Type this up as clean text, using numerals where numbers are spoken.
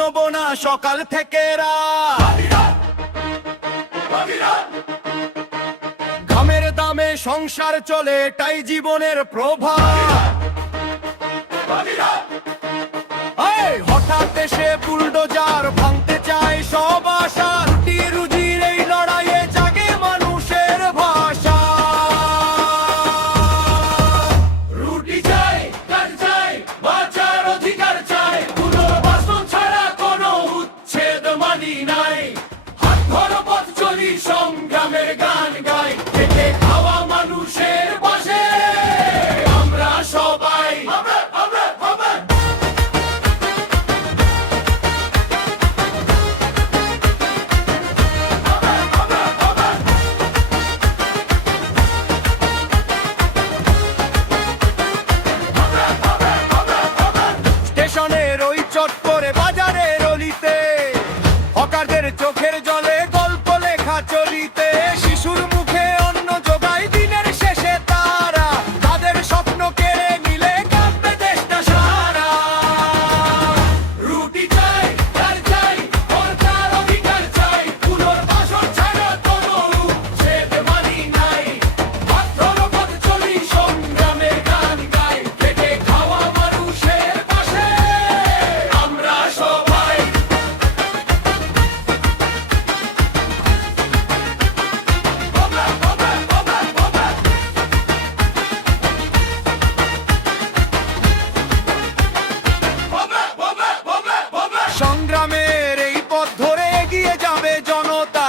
ঘুমোবো না সকাল থেকে রাত। ঘামের দামে সংসার চলে, এটাই জীবনের প্রভাব। হঠাৎ এসে বুলডোজার ভাঙতে চায় সব আশা। রুটি রুজির এই লড়াইয়ে জাগে মানুষের ভাষা। রুটি চাই, কাজ চাই, বাঁচার অধিকার চাই। পুনর্বাসন ছাড়া কোনো উচ্ছেদ মানি নাই। হাত ধরো পথ চলি, সংগ্রামের গান গাই। খেটে খাওয়া মানুষের পাশে আমরা সবাই। স্টেশনের ওই চত্বরে, বাজারের অলিতে, হকারদের চোখের জলে গল্প লেখা চলিতে। শিশুর মুখে অন্ন জোগায় দিনের শেষে তারা। তাদের স্বপ্ন কেড়ে নিলে কাঁপবে দেশটা সারা। রুটি চাই, কাজ চাই, বাঁচার অধিকার চাই। পুনর্বাসন ছাড়া কোনো উচ্ছেদ মানি নাই। হাত ধরো পথ চলি, সংগ্রামের গান গাই। খেটে খাওয়া মানুষের পাশে আমরা সবাই। সংগ্রামের এই পথ ধরে এগিয়ে যাবে জনতা।